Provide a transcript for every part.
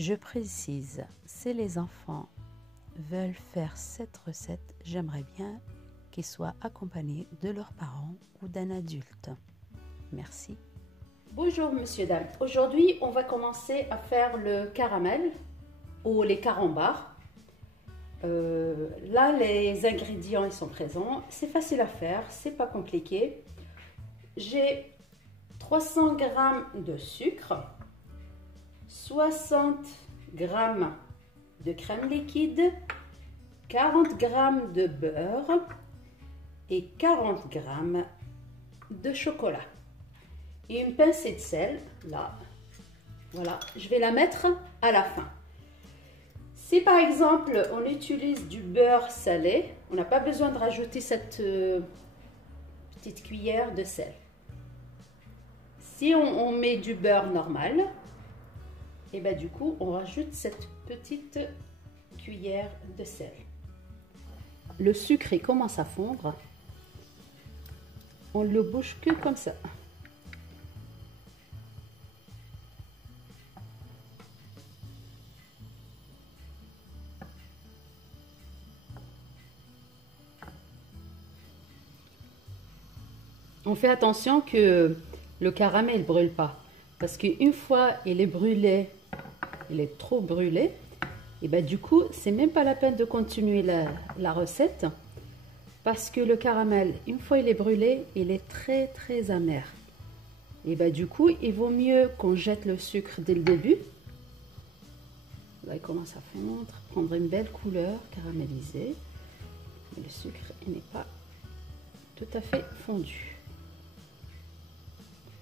Je précise, si les enfants veulent faire cette recette, j'aimerais bien qu'ils soient accompagnés de leurs parents ou d'un adulte. Merci. Bonjour monsieur, dame. Aujourd'hui, on va commencer à faire le caramel ou les carambars. Là, les ingrédients ils sont présents. C'est facile à faire, c'est pas compliqué. J'ai 300 g de sucre, 60 g de crème liquide, 40 g de beurre et 40 g de chocolat. Et une pincée de sel, là, voilà, je vais la mettre à la fin. Si par exemple on utilise du beurre salé, on n'a pas besoin de rajouter cette petite cuillère de sel. Si on met du beurre normal, et ben du coup on rajoute cette petite cuillère de sel. Le sucre il commence à fondre, on le bouge que comme ça. On fait attention que le caramel ne brûle pas, parce qu'une fois il est brûlé, il est trop brûlé, et ben du coup c'est même pas la peine de continuer la recette, parce que le caramel, une fois il est brûlé, il est très amer. Et ben du coup il vaut mieux qu'on jette le sucre dès le début. Là il commence à fondre, prendre une belle couleur caramélisée, mais le sucre il n'est pas tout à fait fondu.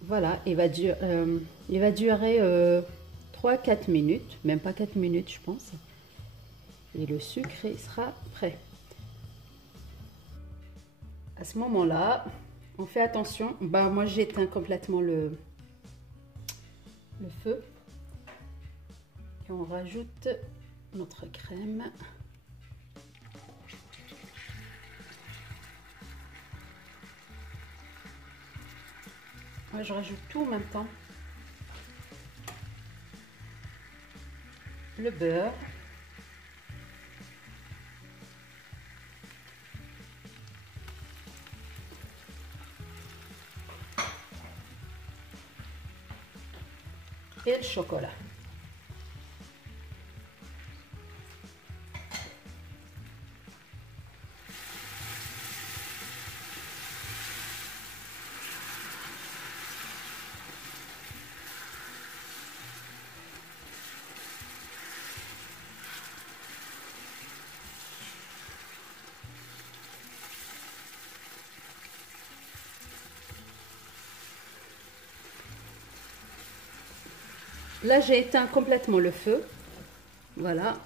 Voilà, il va durer 3-4 minutes, même pas 4 minutes je pense. Et le sucre il sera prêt. À ce moment-là, on fait attention. Bah, moi j'éteins complètement le feu. Et on rajoute notre crème. Moi, je rajoute tout en même temps. Le beurre. Et le chocolat. Là, j'ai éteint complètement le feu. Voilà.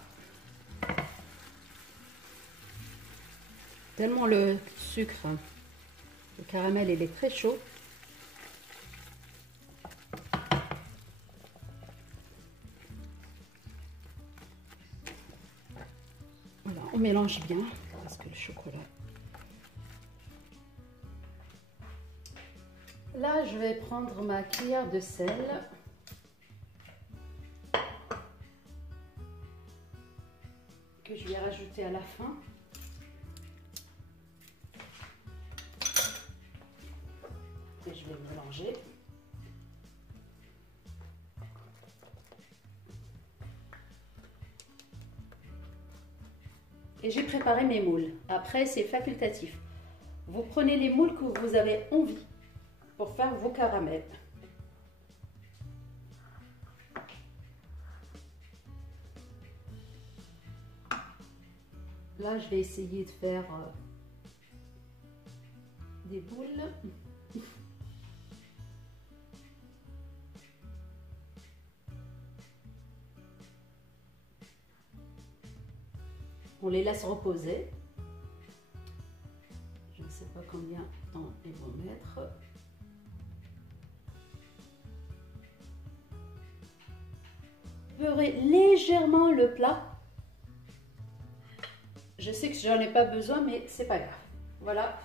Tellement le sucre, le caramel, il est très chaud. Voilà, on mélange bien parce que le chocolat. Là, je vais prendre ma cuillère de sel. Que je vais rajouter à la fin. Et je vais mélanger. Et j'ai préparé mes moules. Après, c'est facultatif. Vous prenez les moules que vous avez envie pour faire vos caramels. Là, je vais essayer de faire des boules. On les laisse reposer. Je ne sais pas combien de temps ils vont mettre. Beurrez légèrement le plat. Je sais que j'en ai pas besoin, mais c'est pas grave. Voilà.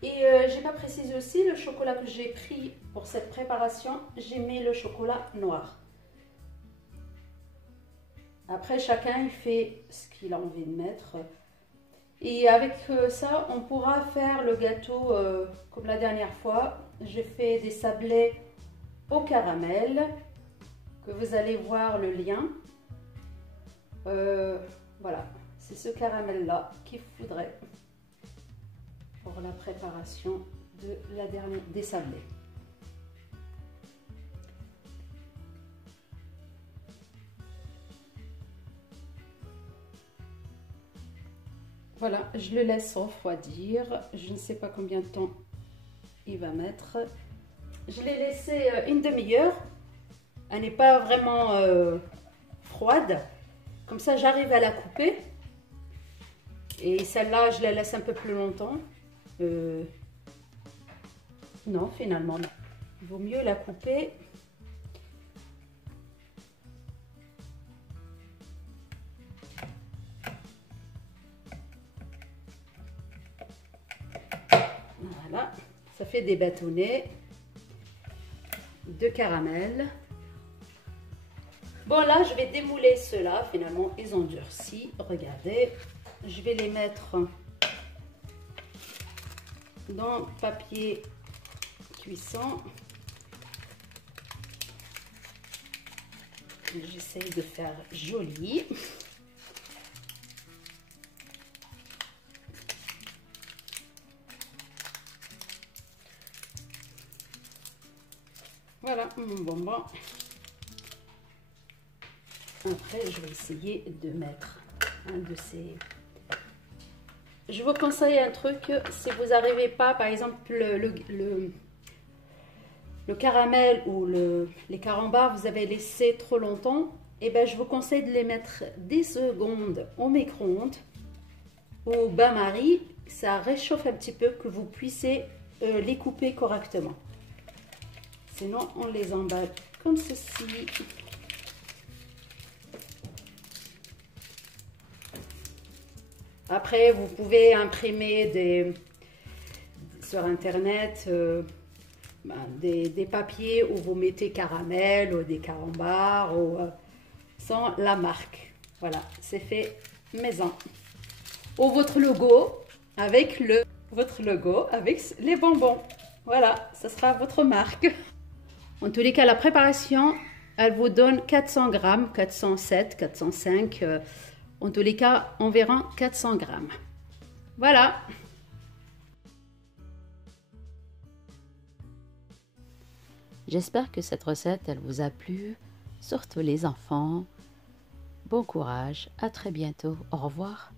Et j'ai pas précisé aussi le chocolat que j'ai pris pour cette préparation. J'ai mis le chocolat noir. Après, chacun il fait ce qu'il a envie de mettre. Et avec ça, on pourra faire le gâteau comme la dernière fois. J'ai fait des sablés au caramel, que vous allez voir le lien. Voilà, c'est ce caramel-là qu'il faudrait pour la préparation de la dernière des sablés. Voilà, je le laisse refroidir. Je ne sais pas combien de temps il va mettre. Je l'ai laissé une demi-heure. Elle n'est pas vraiment froide. Comme ça, j'arrive à la couper. Et celle-là, je la laisse un peu plus longtemps. Non, finalement, non. Il vaut mieux la couper. Voilà, ça fait des bâtonnets de caramel. Bon, là, je vais démouler ceux-là. Finalement, ils ont durci. Regardez, je vais les mettre dans papier cuisson. J'essaye de faire joli. Voilà mon bonbon. Après, je vais essayer de mettre un de ces... Je vous conseille un truc, si vous n'arrivez pas, par exemple, le caramel ou les carambars, vous avez laissé trop longtemps, et ben, je vous conseille de les mettre 10 secondes au micro-ondes, au bain-marie. Ça réchauffe un petit peu, que vous puissiez les couper correctement. Sinon, on les emballe comme ceci. Après, vous pouvez imprimer sur Internet des papiers où vous mettez caramel ou des carambars ou sans la marque. Voilà, c'est fait maison. Ou votre logo avec les bonbons. Voilà, ça sera votre marque. En tous les cas, la préparation, elle vous donne 400 grammes, 407, 405. En tous les cas, environ 400 grammes. Voilà. J'espère que cette recette, elle vous a plu, surtout les enfants. Bon courage, à très bientôt, au revoir.